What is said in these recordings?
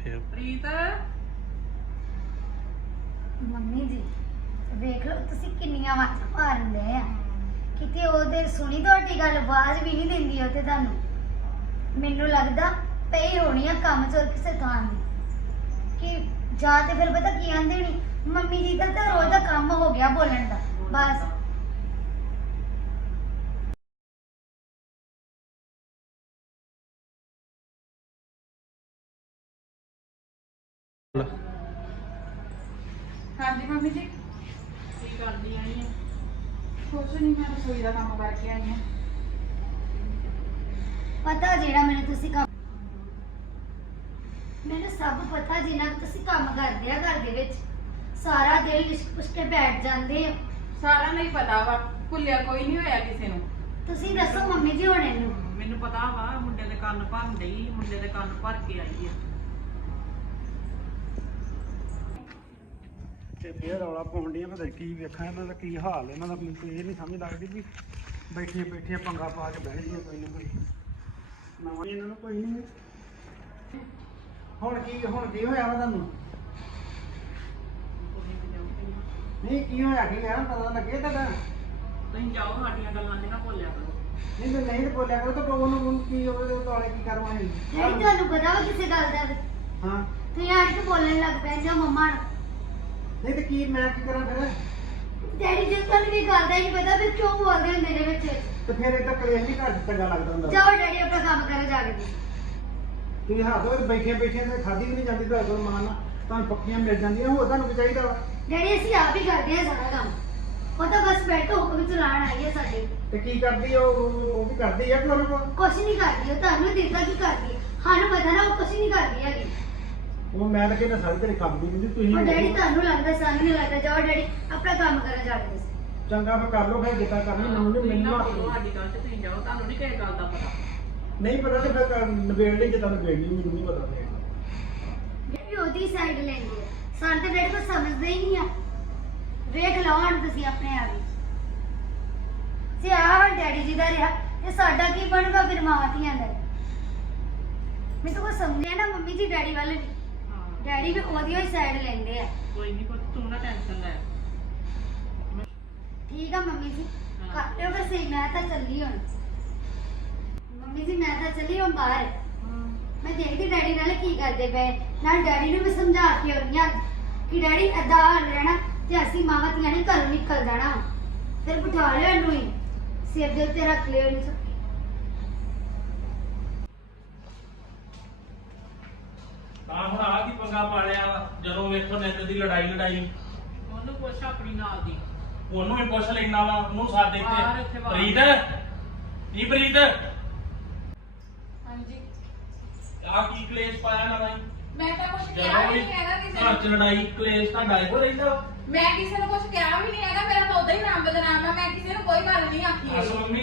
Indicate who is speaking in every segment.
Speaker 1: ਬੈਠੇ
Speaker 2: ਪ੍ਰੀਤ
Speaker 3: ਮੰਮੀ ਜੀ ਵੇਖ ਲਓ ਤੁਸੀਂ ਕਿੰਨੀਆਂ ਆਵਾਜ਼ਾਂ ਮਾਰਦੇ ਆ ਕਿਤੇ ਉਹਦੇ ਸੁਣੀ ਤੁਹਾਡੀ ਗੱਲ ਆਵਾਜ਼ ਵੀ ਨਹੀਂ ਦਿੰਦੀ ਉਹ ਤੇ ਤੁਹਾਨੂੰ ਮੈਨੂੰ ਲੱਗਦਾ ਪਈ ਹੋਣੀ ਆ ਕੰਮ ਚੋਰ ਕਿਸੇ ਥਾਂ ਦੀ ਕਿ ਜਾਂ ਤੇ ਫਿਰ ਪਤਾ ਕੀ ਆਂਦੇ ਨਹੀਂ ਮੰਮੀ ਜੀ ਦਾ ਤਾਂ ਰੋਜ਼ ਦਾ ਕੰਮ ਹੋ ਗਿਆ ਬੋਲਣ ਦਾ ਬਸ
Speaker 2: ਹਾਂਜੀ ਮੰਮੀ ਜੀ ਕੀ ਕਰਦੀ ਆਈ ਆ ਕੁਛ ਨਹੀਂ ਮੈਂ ਰਸੋਈ ਦਾ ਕੰਮ ਕਰਕੇ ਆਈ ਆ
Speaker 3: ਪਤਾ ਜਿਹੜਾ ਮੈਨੂੰ ਤੁਸੀਂ ਕੰਮ ਮੈਨੂੰ ਸਭ ਪਤਾ ਜਿੰਨਾ ਕੁ ਤੁਸੀਂ ਕੰਮ ਕਰਦੇ ਆ ਘਰ ਦੇ ਵਿੱਚ ਸਾਰਾ ਦਿਨ ਲਿਸ਼ਕ ਪੁਸ਼ਕ ਕੇ ਬੈਠ ਜਾਂਦੇ ਆ
Speaker 2: ਸਾਰਾ ਨਹੀਂ ਪਤਾ ਵਾ ਭੁੱਲਿਆ ਕੋਈ ਨਹੀਂ ਹੋਇਆ ਕਿਸੇ ਨੂੰ
Speaker 3: ਤੁਸੀਂ ਦੱਸੋ ਮੰਮੀ ਜੀ ਹੁਣ ਇਹਨੂੰ
Speaker 2: ਮੈਨੂੰ ਪਤਾ ਵਾ ਮੁੰਡੇ ਦੇ ਕੰਨ ਭਰਨ ਡਈ ਮੁੰਡੇ ਦੇ ਕੰਨ ਭਰ ਕੇ ਆਈ ਆ
Speaker 1: ਤੇ ਫੇਰ ਰੌਲਾ ਪਾਉਣ ਦੀਆਂ ਪਤਾ ਨੀ ਕੀ ਵੇਖਾਂ ਇਹਨਾਂ ਦਾ ਕੀ ਹਾਲ ਇਹਨਾਂ ਦਾ ਮੈਨੂੰ ਇਹ ਨਹੀਂ ਸਮਝ ਲੱਗਦੀ ਵੀ ਬੈਠੀਆਂ ਬੈਠੀਆਂ ਪੰਗਾ ਪਾ ਕੇ ਬਹਿ ਗਈਆਂ ਕੋਈ ਨਾ ਕੋਈ ਨਵਾਂ ਇਹਨਾਂ ਨੂੰ ਕੋਈ ਨਹੀਂ ਹੁਣ ਕੀ ਹੋਇਆ ਵਾ ਤੁਹਾਨੂੰ ਨਹੀਂ ਕੀ ਹੋਇਆ ਪਤਾ ਲੱਗੇ ਤੁਹਾਡਾ
Speaker 2: ਤੁਸੀਂ ਜਾਓ ਸਾਡੀਆਂ ਗੱਲਾਂ ਤੇ ਨਾ ਭੁੱਲਿਆ ਕਰੋ
Speaker 1: ਨਹੀਂ ਤੇ ਨਹੀਂ ਬੋਲਿਆ ਕਰੋ ਤਾਂ ਉਹਨੂੰ ਕੀ ਉਹਦੇ ਦੁਆਲੇ ਕੀ ਕਰਵਾਏ
Speaker 3: ਡੈਡੀ ਤੁਹਾਨੂੰ ਪਤਾ ਵਾ ਕਿਸੇ ਗੱਲ ਦਾ
Speaker 1: ਹਾਂ
Speaker 3: ਤੁਸੀਂ ਅੱਜ ਤੋਂ ਬੋਲਣ ਲੱਗ ਪੈਂਦੇ ਹੋ ਮੰਮਾ ਨੂੰ
Speaker 1: ਨਹੀਂ ਤੇ ਕੀ ਮੈਂ ਕੀ ਕਰਾਂ ਫਿਰ
Speaker 3: ਡੈਡੀ ਜੀ ਤੁਹਾਨੂੰ ਵੀ ਗੱਲ ਦਾ ਹੀ ਨਹੀਂ ਪਤਾ ਫਿਰ ਕਿਉਂ ਬੋਲਦੇ ਹੁੰਦੇ ਨੇ ਵਿੱਚ
Speaker 1: ਤੇ ਫਿਰ ਇਹ ਤਾਂ ਕਲੇਸ਼ ਨਹੀਂ ਘਰ ਚ ਚੰਗਾ ਲੱਗਦਾ ਹੁੰਦਾ
Speaker 3: ਜਾਓ ਡੈਡੀ ਆਪਣਾ ਕੰਮ ਕਰੋ ਜਾ ਕੇ
Speaker 1: ਤੁਸੀਂ ਹੱਥ ਵਿੱਚ ਬੈਠੇ ਤੇ ਖਾਦੀ ਵੀ ਨਹੀਂ ਜਾਂਦੀ ਤੁਹਾਡੇ ਕੋਲ ਮਾਨ ਤੁਹਾਨੂੰ ਪੱਕੀਆਂ ਮਿਲ ਜਾਂਦੀਆਂ ਹੋਰ ਤੁਹਾਨੂੰ ਕੀ ਚਾਹੀਦਾ ਵਾ
Speaker 3: ਡੈਡੀ ਅਸੀਂ ਆਪ ਹੀ ਕਰਦੇ ਆ ਸਾਰਾ ਕੰਮ ਉਹ ਤਾਂ ਬਸ ਬੈਠੋ ਹੁਕਮ ਚਲਾਣ ਆਈ ਹੈ ਸਾਡੇ
Speaker 1: ਤੇ ਕੀ ਕਰਦੀ ਆ ਉਹ ਵੀ ਕਰਦੀ ਆ ਤੁਹਾਨੂੰ ਕੋਲ
Speaker 3: ਕੁਛ ਨਹੀਂ ਕਰਦੀ ਉਹ ਤੁਹਾਨੂੰ ਦਿੱਤਾ ਕੀ ਕਰਦੀ ਹੈ ਸਾਨੂੰ ਪਤਾ ਨਾ ਉਹ ਕੁਛ ਨਹੀਂ ਕਰਦੀ ਹੈਗੀ
Speaker 1: ਉਹ ਮੈਂ ਤਾਂ ਕਹਿੰਦਾ ਸਾਰੀ ਤੇਰੀ ਖਾਦੀ ਨਹੀਂ ਤੁਸੀਂ
Speaker 3: ਉਹ ਡੈਡੀ ਤੁਹਾਨੂੰ ਲੱਗਦਾ ਸਾਨੂੰ ਨਹੀਂ ਲੱਗਦਾ ਜਾਓ ਡੈਡੀ ਆਪਣਾ ਕੰਮ ਕਰੋ ਜਾ ਕੇ ਤੁਸੀਂ
Speaker 1: ਚੰਗਾ ਫਿਰ ਕਰ ਲਓ ਫਿਰ ਜਿੱਦਾਂ ਕਰਨੀ ਮੈਨੂੰ ਨਹੀਂ ਮੈਨੂੰ ਹੱਥ
Speaker 2: ਤੁਹਾਡੀ ਗੱਲ ਤੇ ਤੁਸੀਂ ਜਾਓ ਤੁਹਾਨੂੰ ਨਹੀਂ ਕਿਸੇ ਗੱਲ ਦਾ ਪਤਾ
Speaker 1: ਨਹੀਂ ਪਤਾ ਤੇ ਫਿਰ ਨਵੇੜ ਲਈ ਜਿੱਦਾਂ ਨਵੇੜਨੀ ਮੈਨੂੰ ਨਹੀਂ ਪਤਾ ਫਿਰ
Speaker 3: ਡੈਡੀ ਉਹਦੀ ਸਾਈਡ ਲੈਂਦੀ ਹੈ ਸਾਨੂੰ ਤਾਂ ਡੈਡੀ ਕੁਛ ਸਮਝਦੇ ਹੀ ਨਹੀਂ ਆ ਵੇਖ ਲਓ ਹੁਣ ਤੁਸੀਂ ਆਪਣੇ ਆਪ ਹੀ ਜੇ ਆਹ ਡੈਡੀ ਜੀ ਦਾ ਰਿਹਾ ਤੇ ਸਾਡਾ ਕੀ ਬਣੂਗਾ ਫਿਰ ਮਾਵਾਂ ਧੀਆਂ ਦਾ ਮੈਂ ਤਾਂ ਕੁਛ ਸਮਝਿਆ ਨਾ ਮੰਮੀ ਜੀ ਡੈਡੀ ਵੱਲ ਵੀ ਡੈਡੀ ਵੀ ਉਹਦੀ ਹੀ ਸਾਈਡ ਲੈਂਦੇ ਆ
Speaker 2: ਕੋਈ ਨਹੀਂ ਪੁੱਤ ਤੂੰ ਨਾ ਟੈਨਸ਼ਨ ਲੈ
Speaker 3: ਠੀਕ ਆ ਮੰਮੀ ਜੀ ਕਰ ਲਿਓ ਫਿਰ ਸਹੀ ਮੈਂ ਤਾਂ ਚੱਲੀ ਹੁਣ ਮੰਮੀ ਜੀ ਮੈਂ ਤਾਂ ਚੱਲੀ ਹੁਣ ਬਾਹਰ ਮੈਂ ਦੇਖਦੀ ਡੈਡੀ ਨਾਲ ਕੀ ਕਰਦੇ ਪਏ ਨਾਲ ਡੈਡੀ ਨੂੰ ਵੀ ਸਮਝਾ ਕੇ ਆਉਣੀਆਂ ਕਿ ਡੈਡੀ ਏਦਾਂ ਰਹਿਣਾ ਤੇ ਅਸੀਂ ਮਾਵਾਂ ਧੀਆਂ ਨੇ ਘਰੋਂ ਨਿਕਲ ਜਾਣਾ ਫਿਰ ਬਿਠਾ ਲਿਓ ਇਹਨੂੰ ਹੀ ਸਿਰ ਦੇ ਉੱਤੇ ਰੱਖ ਲਿਓ ਇਹਨੂੰ
Speaker 4: ਤਾਂ ਹੁਣ ਆ ਕੀ ਪੰਗਾ ਪਾਲਿਆ ਵਾ ਜਦੋਂ ਵੇਖੋ ਨਿੱਤ ਦੀ ਲੜਾਈ
Speaker 2: ਉਹਨੂੰ ਪੁੱਛ ਆਪਣੀ ਨਾਲ ਦੀ
Speaker 4: ਉਹਨੂੰ ਹੀ ਪੁੱਛ ਲੈਣਾ ਵਾ ਉਹਨੂੰ ਸਾਥ
Speaker 2: ਬਾਹਰ
Speaker 4: ਦਿੱਤੇ
Speaker 2: ਇੱਥੇ ਬਾਹਰ।
Speaker 4: ਪ੍ਰੀਤ
Speaker 2: ਹਾਂਜੀ
Speaker 4: ਆ ਕੀ ਕਲੇਸ਼ ਪਾਇਆ ਨਾ ਬਾਈ
Speaker 5: ਮੈਂ ਤਾਂ ਕੁਝ ਕਿਹਾ
Speaker 4: ਜਦੋਂ
Speaker 5: ਵੀ
Speaker 4: ਵੀ
Speaker 5: ਨਹੀਂ ਹੈਗਾ ਕਿਸੇ
Speaker 4: ਘਰ ਚ
Speaker 5: ਨੂੰ
Speaker 4: ਲੜਾਈ ਕਲੇਸ਼ ਤਾਂ ਡਾਇਵੋ ਰਹਿੰਦਾ
Speaker 5: ਮੈਂ ਕਿਸੇ ਨੂੰ ਕੁਝ ਕਿਹਾ ਵੀ ਨਹੀਂ ਹੈਗਾ ਮੇਰਾ ਤਾਂ ਉਦਾਂ ਹੀ ਨਾਮ ਬਦਨਾਮ ਆ ਮੈਂ ਕਿਸੇ ਨੂੰ ਕੋਈ ਗੱਲ ਨਹੀਂ ਆਖੀ
Speaker 4: ਅਸ
Speaker 5: ਹੈਗੀ।
Speaker 4: ਮੰਮੀ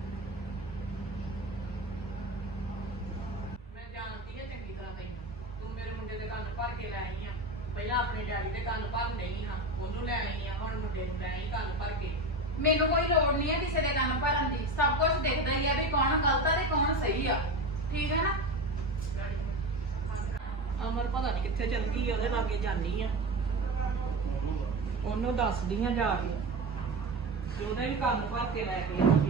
Speaker 2: ਮੈਂ ਜਾਣਦੀ ਹਾਂ ਚੰਗੀ ਤਰ੍ਹਾਂ ਤੈਨੂੰ ਤੂੰ ਮੇਰੇ ਮੁੰਡੇ ਦੇ ਕੰਨ ਭਰ ਕੇ ਲੈ ਆਈ ਆ ਪਹਿਲਾਂ ਆਪਣੇ ਡੈਡੀ ਦੇ ਕੰਨ ਭਰ ਨਹੀਂ ਹਾਂ ਉਹਨੂੰ ਲੈ ਆਈ ਆ ਹੁਣ ਮੁੰਡੇ ਨੂੰ ਲੈ ਆਈ ਕੰਨ ਭਰ ਕੇ
Speaker 5: ਮੈਨੂੰ ਕੋਈ ਲੋੜ ਨਹੀਂ ਹੈ ਕਿਸੇ ਦੇ ਕੰਨ ਭਰਨ ਦੀ ਸਭ ਕੁਝ ਦਿਖਦਾ ਹੀ ਆ ਵੀ ਕੌਣ ਗਲਤ ਆ ਤੇ ਕੌਣ ਸਹੀ ਆ ਠੀਕ ਹੈ ਨਾ
Speaker 2: ਅਮਰ ਪਤਾ ਨਹੀਂ ਕਿੱਥੇ ਚਲ ਗਈ ਉਹਦੇ ਲਾਗੇ ਜਾਨੀ ਆ ਉਹਨੂੰ ਦੱਸਦੀ ਆ ਜਾ ਕੇ ਤੇ ਉਹਨੇ ਵੀ ਕੰਨ ਭਰ ਕੇ ਲੈ ਕੇ ਆਈ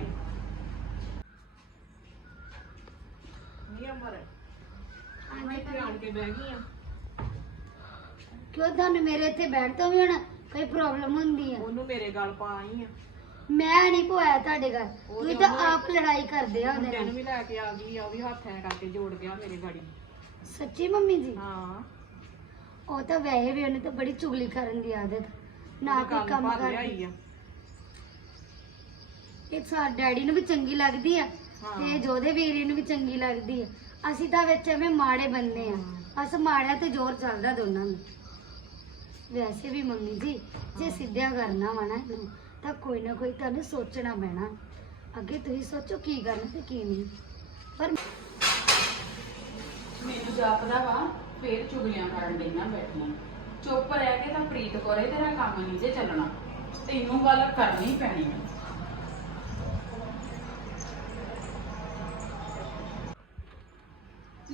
Speaker 2: ਨਹੀਂ ਅਮਰ ਮੈਂ ਇੱਥੇ ਆਣ ਕੇ ਬਹਿ ਗਈ ਆ
Speaker 3: ਕਿਉਂ ਤੁਹਾਨੂੰ ਮੇਰੇ ਇੱਥੇ ਬੈਠ ਤੋਂ ਵੀ ਹੁਣ ਕੋਈ ਪ੍ਰੋਬਲਮ ਹੁੰਦੀ ਆ
Speaker 2: ਉਹਨੂੰ ਮੇਰੇ ਗੱਲ ਪਾ ਆਈ ਆ
Speaker 3: ਮੈਂ ਨਹੀਂ ਪੋਇਆ ਤੁਹਾਡੇ ਘਰ ਤੁਸੀਂ ਤਾਂ ਆਪ ਲੜਾਈ ਕਰਦੇ ਆ ਉਹਦੇ
Speaker 2: ਮੁੰਡੇ ਨੂੰ
Speaker 3: ਨਾਲ
Speaker 2: ਵੀ ਲੈ ਕੇ ਆ ਗਈ ਆ ਉਹ ਵੀ ਹੱਥ ਐ ਕਰਕੇ ਜੋੜ ਗਿਆ ਮੇਰੇ ਗਾੜੀ
Speaker 3: ਸੱਚੀ ਮੰਮੀ ਜੀ
Speaker 2: ਹਾਂ
Speaker 3: ਉਹ ਤਾਂ ਵੈਸੇ ਵੀ ਉਹਨੇ ਤਾਂ ਬੜੀ ਚੁਗਲੀ ਕਰਨ ਦੀ ਆਦਤ ਨਾ ਕੋਈ ਕੰਮ
Speaker 2: ਭਰ
Speaker 3: ਕਰਦੀ
Speaker 2: ਲਿਆਈ ਆ
Speaker 3: ਇਹ ਸਾਡੇ ਡੈਡੀ ਨੂੰ ਵੀ ਚੰਗੀ ਲੱਗਦੀ ਆ
Speaker 2: ਹਾਂ।
Speaker 3: ਤੇ ਜੋਦੇ ਵੀਰੇ ਨੂੰ ਵੀ ਚੰਗੀ ਲੱਗਦੀ ਆ ਅਸੀਂ ਤਾਂ ਵਿੱਚ ਐਵੇਂ ਮਾੜੇ ਬੰਦੇ ਆ ਅਸ ਮਾੜਿਆਂ ਤੇ ਜ਼ੋਰ ਚੱਲਦਾ ਦੋਨਾਂ ਨੂੰ ਵੈਸੇ ਵੀ ਮੰਮੀ ਜੀ ਜੇ ਸਿੱਧਿਆ ਕਰਨਾ ਵਾ ਨਾ ਇਹਨੂੰ ਤਾਂ ਕੋਈ ਨਾ ਕੋਈ ਤੁਹਾਨੂੰ ਸੋਚਣਾ ਪੈਣਾ ਅੱਗੇ ਤੁਸੀਂ ਸੋਚੋ ਕੀ ਕਰਨਾ ਤੇ ਕੀ ਨਹੀਂ ਪਰ
Speaker 5: ਮੈਨੂੰ ਜਾਪਦਾ ਵਾ ਫੇਰ ਚੁਗਲੀਆਂ ਕਰਨ ਡਈਆਂ ਬੈਠੀਆਂ ਚੁੱਪ ਰਹਿ ਕੇ ਤਾਂ ਪ੍ਰੀਤ ਕੋਰੇ ਤੇਰਾ ਕੰਮ ਨਹੀਂ ਜੇ ਚੱਲਣਾ ਤੈਨੂੰ ਗੱਲ ਕਰਨੀ ਪੈਣੀ ਆ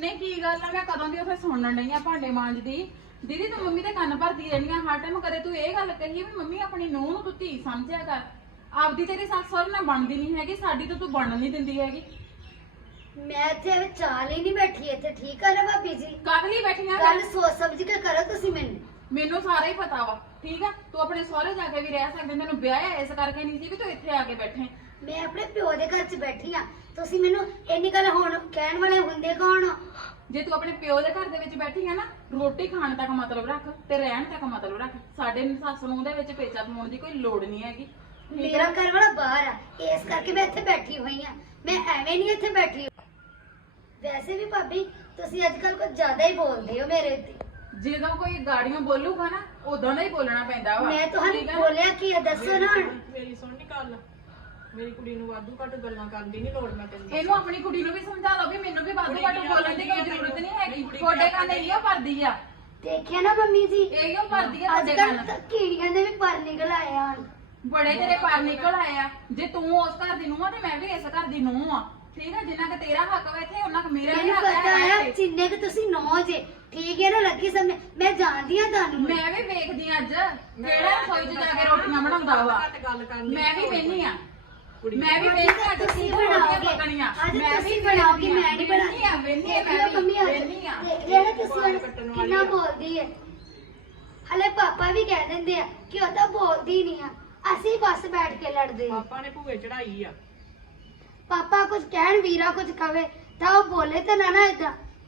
Speaker 5: ਨਹੀਂ ਕੀ ਗੱਲ ਆ, ਮੈਂ ਕਦੋਂ ਦੀ ਉੱਥੇ ਸੁਣਨ ਡਈ ਆ ਭਾਂਡੇ ਮਾਂਜਦੀ। ਦੀਦੀ ਤੂੰ ਮੰਮੀ ਦੇ ਕੰਨ ਭਰਦੀ ਰਹਿੰਦੀ ਆ ਹਰ ਟਾਈਮ। ਕਦੇ ਤੂੰ ਇਹ ਗੱਲ ਕਹੀ ਵੀ ਮੰਮੀ ਆਪਣੀ ਨੂੰਹ ਨੂੰ ਤੂੰ ਧੀ ਸਮਝਿਆ ਕਰ। ਆਪਦੀ ਤੇਰੀ ਸੱਸ ਸਹੁਰੇ ਨਾਲ ਬਣਦੀ ਨਹੀਂ ਹੈਗੀ, ਸਾਡੀ ਤਾਂ ਤੂੰ ਬਣਨ ਨਹੀਂ ਦਿੰਦੀ ਹੈਗੀ।
Speaker 3: ਮੈਂ ਇੱਥੇ ਚਾਲ ਹੀ ਨਹੀਂ ਬੈਠੀ ਇੱਥੇ, ਠੀਕ ਆ ਨਾ ਭਾਬੀ ਜੀ?
Speaker 5: ਕਾਹਦੇ ਲਈ ਬੈਠੀਆਂ
Speaker 3: ਗੱਲ ਸੋਚ ਸਮਝ ਕੇ ਕਰੋ ਤੁਸੀਂ।
Speaker 5: ਮੈਨੂੰ ਸਾਰਾ ਹੀ ਪਤਾ ਵਾ, ਠੀਕ ਆ। ਤੂੰ ਆਪਣੇ ਸਹੁਰੇ ਜਾ ਕੇ ਵੀ ਰਹਿ ਸਕਦੀ, ਤੈਨੂੰ ਵਿਆਹਿਆ ਇਸ ਕਰਕੇ ਨਹੀਂ ਸੀ ਵੀ ਤੂੰ ਇੱਥੇ ਆ ਕੇ ਬੈਠੇ।
Speaker 3: ਮੈਂ ਆਪਣੇ ਪਿਓ ਦੇ ਘਰ 'ਚ ਬੈਠੀ ਆ, ਤੁਸੀਂ ਮੈਨੂੰ ਇੰਨੀ ਗੱਲ ਹੁਣ ਕਹਿਣ ਵਾਲੇ ਹੁੰਦੇ ਕੌਣ?
Speaker 5: ਜੇ ਤੂੰ ਆਪਣੇ ਪਿਓ ਦੇ ਘਰ ਦੇ ਵਿੱਚ ਬੈਠੀ ਆ ਨਾ, ਰੋਟੀ ਖਾਣ ਤੱਕ ਮਤਲਬ ਰੱਖ ਤੇ ਰਹਿਣ ਤੱਕ ਮਤਲਬ ਰੱਖ। ਸਾਡੇ ਸੱਸ ਨੂੰ ਦੇ ਵਿੱਚ ਪੇਚਾ ਪਾਉਣ ਦੀ ਕੋਈ ਲੋੜ ਨਹੀਂ ਹੈਗੀ।
Speaker 3: ਮੇਰਾ ਘਰ ਵਾਲਾ ਬਾਹਰ ਆ, ਇਸ ਕਰਕੇ ਮੈਂ ਇੱਥੇ ਬੈਠੀ ਹੋਈ ਆ। ਮੈਂ ਐਵੇਂ ਨਹੀਂ ਇੱਥੇ ਬੈਠੀ। ਵੈਸੇ ਵੀ ਭਾਬੀ ਤੁਸੀਂ ਅੱਜ ਕੱਲ ਕੁਝ ਜ਼ਿਆਦਾ ਹੀ ਬੋਲਦੇ ਹੋ ਮੇਰੇ ਉੱਤੇ।
Speaker 5: ਜਦੋਂ ਕੋਈ ਗਾੜੀਆਂ ਬੋਲੂਗਾ ਨਾ, ਉਦੋਂ ਦਾ ਹੀ ਬੋਲਣਾ ਪੈਂਦਾ ਵਾ।
Speaker 3: ਮੈਂ ਤੁਹਾਨੂੰ
Speaker 5: ਠੀਕ ਆ?
Speaker 3: ਬੋਲਿਆ ਕੀ ਹੈ ਦੱਸੋ ਨਾ ਹੁਣ।
Speaker 2: ਮੇਰੀ ਸੁਣ ਨੀ ਗੱਲ, ਮੇਰੀ ਕੁੜੀ ਨੂੰ ਵਾਧੂ ਘੱਟ ਗੱਲਾਂ ਕਰਨ ਦੀ ਨਹੀਂ ਲੋੜ। ਮੈਂ ਤੈਨੂੰ
Speaker 5: ਇਹਨੂੰ ਆਪਣੀ ਕੁੜੀ ਨੂੰ ਵੀ ਸਮਝਾ ਲਓ ਵੀ ਮੈਨੂੰ ਵੀ ਵਾਧੂ ਘੱਟ ਬੋਲਣ ਦੀ ਕੋਈ ਜ਼ਰੂਰਤ ਨਹੀਂ ਹੈਗੀ। ਤੁਹਾਡੇ ਕੰਨ ਇਹੋ ਭਰਦੀ ਆ,
Speaker 3: ਦੇਖਿਆ ਨਾ ਮੰਮੀ ਜੀ,
Speaker 5: ਇਹੋ ਭਰਦੀ ਆ
Speaker 3: ਅੱਜ
Speaker 5: ਤੁਹਾਡੇ
Speaker 3: ਕੱਲ
Speaker 5: ਕੰਨ।
Speaker 3: ਤਾਂ ਕੀੜੀਆਂ ਦੇ ਵੀ ਪਰ ਨਿਕਲ ਆਏ ਹਨ।
Speaker 5: ਬੜੇ ਤੇਰੇ ਪਰ ਨਿਕਲ ਆਏ ਆ। ਜੇ ਤੂੰ ਉਸ ਘਰ ਦੀ ਨੂੰਹ ਆ ਤੇ ਮੈਂ ਵੀ ਇਸ ਘਰ ਦੀ ਨੂੰਹ ਆ, ਠੀਕ ਆ। ਜਿੰਨਾ ਕਿ ਤੇਰਾ ਹੱਕ ਵਾ ਇੱਥੇ, ਉਹਨਾਂ ਕਿ ਮੇਰਾ ਵੀ
Speaker 3: ਮੈਨੂੰ
Speaker 5: ਹੱਕ
Speaker 3: ਪਤਾ
Speaker 5: ਹੈ
Speaker 3: ਆ
Speaker 5: ਇੱਥੇ।
Speaker 3: ਜਿੰਨੇ ਕਿ ਤੁਸੀਂ ਨੌ ਜੇ, ਠੀਕ ਹੈ ਨਾ? ਲੱਗੀ ਸਮਝ, ਮੈਂ ਜਾਣਦੀ ਆ ਤੁਹਾਨੂੰ।
Speaker 5: ਮੈਂ ਵੀ ਵੇਖਦੀ ਆ ਅੱਜ ਕਿਹੜਾ ਰਸੋਈ 'ਚ ਜਾ ਕੇ ਰੋਟੀਆਂ ਬਣਾਉਂਦਾ ਵਾ।
Speaker 2: ਘੱਟ ਗੱਲ ਕਰਨੀ।
Speaker 5: ਮੈਂ ਵੀ ਵੇਹਨੀ ਆ,
Speaker 2: ਕੁੜੀ
Speaker 5: ਮੈਂ ਵੀ ਵੇਖਦੀ ਆ
Speaker 3: ਤੁਸੀਂ
Speaker 5: ਤੁਸੀਂ ਰੋਟੀਆਂ
Speaker 3: ਬਣਾਓਗੇ,
Speaker 5: ਪਕਣੀਆਂ।
Speaker 3: ਅੱਜ
Speaker 5: ਮੈਂ
Speaker 3: ਤੁਸੀਂ
Speaker 5: ਵੀ
Speaker 3: ਬਣਾਓਗੇ, ਮੈਂ ਨਹੀਂ
Speaker 5: ਵੇਖਦੀ ਆ,
Speaker 3: ਬਣਾਉਂਦੀ।
Speaker 5: ਵੇਖਦੀ ਆ,
Speaker 3: ਦੇਖ ਲਓ ਮੰਮੀ ਅੱਜ
Speaker 5: ਵੇਖਦੀ ਆ।
Speaker 3: ਦੇਖ ਲਿਆ ਨਾ ਤੁਸੀਂ ਹੁਣ ਕਿੰਨਾ ਬੋਲਦੀ ਹੈ। ਹਲੇ ਪਾਪਾ ਵੀ ਕਹਿ ਦਿੰਦੇ ਆ ਕਿ ਉਹ ਤਾਂ ਬੋਲਦੀ ਨਹੀਂ ਆ, ਅਸੀਂ ਬਸ ਬੈਠ ਕੇ ਲੜਦੇ ਆ।
Speaker 2: ਪਾਪਾ ਨੇ ਭੂਏ ਚੜਾਈ ਆ।
Speaker 3: ਪਾਪਾ ਕੁਝ ਕਹਿਣ, ਵੀਰਾ ਕੁਝ ਕਵੇ ਤਾਂ ਉਹ ਬੋਲੇ ਤਾਂ ਨਾ ਏਦਾਂ।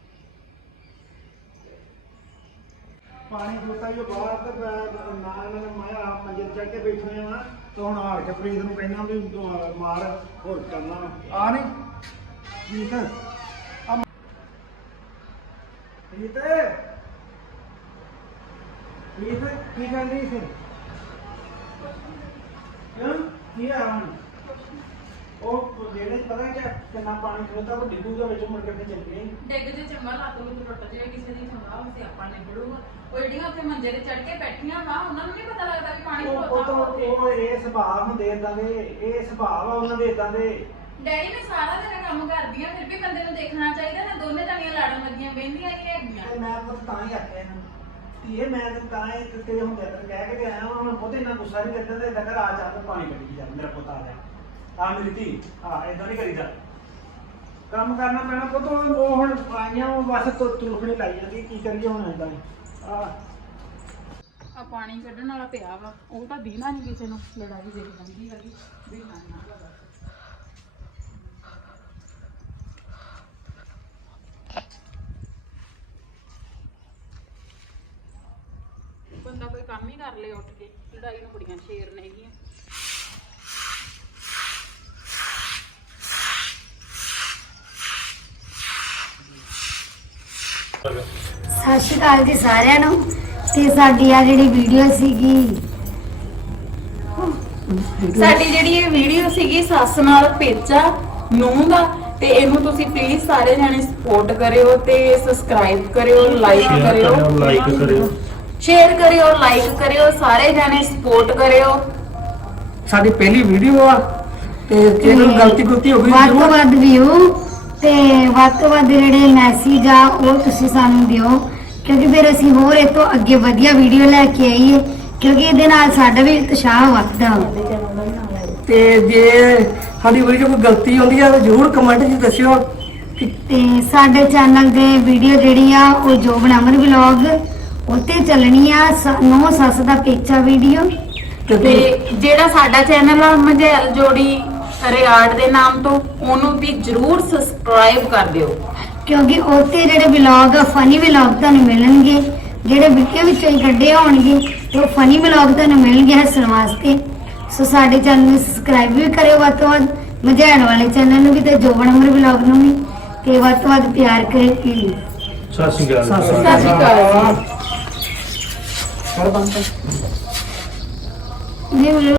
Speaker 1: ਪਾਣੀ ਖੋਤਾ ਹੀ ਬਾਹਰ ਤੇ ਨਾ ਇਹਨਾਂ ਨੇ ਮੈਂ ਆਪ ਮੰਜੇ ਚੜ ਕੇ ਬੈਠੇ ਆ ਤੇ ਹੁਣ ਹਾਰ ਕੇ ਪ੍ਰੀਤ ਨੂੰ ਕਹਿੰਦਾ ਵੀ ਮਾਰ ਹੋਰ ਕਰਨਾ ਆ ਨਹੀਂ ਪ੍ਰੀਤ ਆ ਪ੍ਰੀਤ ਪ੍ਰੀਤ ਕੀ ਕਰ ਰਹੀ ਸੀ? ਕਿਉਂ ਕੀ ਆ ਹੁਣ ਉਹ ਜਿਹੜੇ ਪਤਾ ਕਿ ਕਿੰਨਾ ਪਾਣੀ ਖੋਤਾ ਉਹ ਡਿੱਗੂਗਾ ਵਿੱਚ ਮੁੜ ਕੇ ਫਿਰ ਚੱਲਣੀ।
Speaker 5: ਡਿੱਗ ਜੇ ਚੰਗਾ ਲੱਤ ਨੂੰ ਟੁੱਟ ਜਾਏ ਕਿਸੇ ਦੀ ਚੰਗਾ ਉਸੇ ਆਪਾਂ ਨਿਕਲੂਗਾ। ਉਹ ਜਿਹੜੀਆਂ ਉੱਥੇ ਮੰਜੇ ਤੇ ਚੜ ਕੇ ਬੈਠੀਆਂ ਵਾ, ਉਹਨਾਂ ਨੂੰ ਨਹੀਂ ਪਤਾ ਲੱਗਦਾ ਵੀ ਪਾਣੀ ਖੋਤਾ ਵਾ ਉੱਥੇ।
Speaker 1: ਉਹ ਇਹ ਸੁਭਾਅ ਹੁੰਦੇ ਇਦਾਂ ਦੇ, ਇਹ ਸੁਭਾਅ ਵਾ ਉਹਨਾਂ ਦੇ ਇਦਾਂ ਦੇ।
Speaker 5: ਡੈਡੀ ਮੈਂ ਸਾਰਾ ਦਿਨ ਕੰਮ ਕਰਦੀ ਆ, ਫਿਰ ਵੀ ਬੰਦੇ ਨੂੰ ਦੇਖਣਾ ਚਾਹੀਦਾ ਨਾ। ਦੋਨੇ ਜਣੀਆਂ ਲੜਨ ਲੱਗੀਆਂ ਬਹਿੰਦੀਆਂ ਨਹੀਂ ਹੈਗੀਆਂ।
Speaker 1: ਤੇ ਮੈਂ ਤਾਂ ਹੀ ਆਖਿਆ ਇਹਨੂੰ ਧੀਏ, ਮੈਂ ਤਾਂ ਹੀ ਤੇਰੇ ਹੁੰਦੇ ਤੇ ਕਹਿ ਕੇ ਆਇਆ ਹਾਂ। ਮੈਂ ਖੁਦ ਇੰਨਾ ਗੁੱਸਾ ਨਹੀਂ ਕਰਦਾ ਤੇ ਇਦਾਂ ਕਰ ਆ ਜਾ ਕੇ ਪਾਣੀ ਕੱਢੀ ਜਾ, ਮੇਰਾ ਪੁੱਤ ਆ ਜਾ ਆ ਮੇਰੀ ਧੀ ਆ, ਇਦਾਂ ਨਹੀਂ ਕਰੀਦਾ। ਕੰਮ ਕਰਨਾ ਪੈਣਾ ਪੁੱਤ। ਉਹ ਹੁਣ ਆਈਆਂ ਉਹ ਬਸ ਤੁਲਖਣੀ ਲਾਈ ਜਾਂਦੀ, ਕੀ ਕਰੀਏ ਹੁਣ ਇਦਾਂ
Speaker 5: ਆ ਪਾਣੀ ਕੱਢਣ ਵਾਲਾ ਪਿਆ ਵਾ, ਉਹ ਤਾਂ ਦੀਨਾ ਨਹੀਂ ਕਿਸੇ ਨੂੰ। ਲੜਾਈ ਦੇਖ ਜਾਂਦੀ ਹੈਗੀ ਵੀ ਨਾ ਲਗਾ। ਬੰਦਾ ਕੋਈ ਕੰਮ ਹੀ ਕਰ ਲੇ ਉੱਠ ਕੇ। ਲੜਾਈ ਨੂੰ ਬੜੀਆਂ ਸ਼ੇਰ ਨੇ ਹੈਗੀਆਂ।
Speaker 3: ਸਤਿ ਸ਼੍ਰੀ ਅਕਾਲ ਜੀ ਸਾਰਿਆਂ ਨੂੰ। ਤੇ ਸਾਡੀ ਆ ਜਿਹੜੀ ਵੀਡੀਓ ਸੀਗੀ,
Speaker 5: ਸਾਡੀ ਜਿਹੜੀ ਇਹ ਵੀਡੀਓ ਸੀਗੀ ਸੱਸ ਨਾਲ ਪੇਚਾ ਨੂੰਹ ਦਾ, ਤੇ ਇਹਨੂੰ ਤੁਸੀਂ ਪਲੀਜ਼ ਸਾਰੇ ਜਣੇ ਸਪੋਰਟ ਕਰਿਓ ਤੇ ਸਬਸਕ੍ਰਾਈਬ ਕਰਿਓ, ਲਾਈਕ ਕਰਿਓ, ਸ਼ੇਅਰ ਕਰਿਓ, ਲਾਈਕ ਕਰਿਓ, ਸਾਰੇ ਜਣੇ ਸਪੋਰਟ ਕਰਿਓ।
Speaker 1: ਸਾਡੀ ਪਹਿਲੀ ਵੀਡੀਓ ਆ ਤੇ ਜੇ ਕੋਈ ਗਲਤੀ ਹੋ ਗਈ
Speaker 3: ਵੱਧ ਤੋਂ ਵੱਧ ਵਿਊ ਤੇ ਵੱਧ ਤੋਂ ਵੱਧ ਜਿਹੜੇ ਮੈਸੇਜ ਆ ਉਹ ਤੁਸੀਂ ਸਾਨੂੰ ਦਿਓ, ਕਿਉਂਕਿ ਫਿਰ ਅਸੀਂ ਹੋਰ ਇਹ ਤੋਂ ਅੱਗੇ ਵਧੀਆ ਵੀਡੀਓ ਲੈ ਕੇ ਆਈਏ, ਕਿਉਂਕਿ ਇਹਦੇ ਨਾਲ ਸਾਡਾ ਵੀ ਉਤਸ਼ਾਹ ਵੱਧਦਾ।
Speaker 6: ਤੇ ਜੇ ਸਾਡੀ ਵੀਡੀਓ ਕੋਈ ਗਲਤੀ ਹੁੰਦੀ ਆ ਤਾਂ ਜ਼ਰੂਰ ਕਮੈਂਟ 'ਚ ਦੱਸਿਓ।
Speaker 3: ਤੇ ਸਾਡੇ ਚੈਨਲ ਦੇ ਵੀਡੀਓ ਜਿਹੜੀ ਆ ਉਹ ਜੋਬਨ ਅਮਰ ਵਲੌਗ ਉੱਤੇ ਚੱਲਣੀ ਆ, ਨੌ ਸੱਸ ਦਾ ਪੇਚਾ ਵੀਡੀਓ।
Speaker 5: ਤੇ ਜਿਹੜਾ ਸਾਡਾ ਚੈਨਲ ਆ ਮਝੈਲ ਜੋੜੀ ਰਿਆੜ ਦੇ ਨਾਮ ਤੋਂ, ਉਹਨੂੰ ਵੀ ਜਰੂਰ ਸਬਸਕ੍ਰਾਈਬ ਕਰ ਦਿਓ,
Speaker 3: ਕਿਉਂਕਿ ਉੱਤੇ ਜਿਹੜੇ ਵਲੌਗ ਫਨੀ ਵਲੌਗ ਤੁਹਾਨੂੰ ਮਿਲਣਗੇ, ਜਿਹੜੇ ਵੀਡੀਓ ਵਿੱਚੋਂ ਹੀ ਕੱਢੇ ਹੋਣਗੇ ਤੇ ਉਹ ਫਨੀ ਵਲੌਗ ਤੁਹਾਨੂੰ ਮਿਲਣਗੇ ਹੱਸਣ ਵਾਸਤੇ। ਸੋ ਸਾਡੇ ਚੈਨਲ ਨੂੰ ਸਬਸਕ੍ਰਾਈਬ ਵੀ ਕਰਿਓ ਵੱਧ ਤੋਂ ਵੱਧ, ਮਝੈਣ ਵਾਲੇ ਚੈਨਲ ਨੂੰ ਵੀ ਤੇ ਜੋਬਨ ਅਮਰ ਵਲੌਗ ਨੂੰ ਵੀ, ਤੇ ਵੱਧ ਤੋਂ ਵੱਧ ਪਿਆਰ ਕਰਿਓ।
Speaker 4: ਸਤਿ ਸ਼੍ਰੀ ਅਕਾਲ।
Speaker 5: ਸਤਿ ਸ਼੍ਰੀ ਅਕਾਲ ਜੀ।
Speaker 3: ਜੀ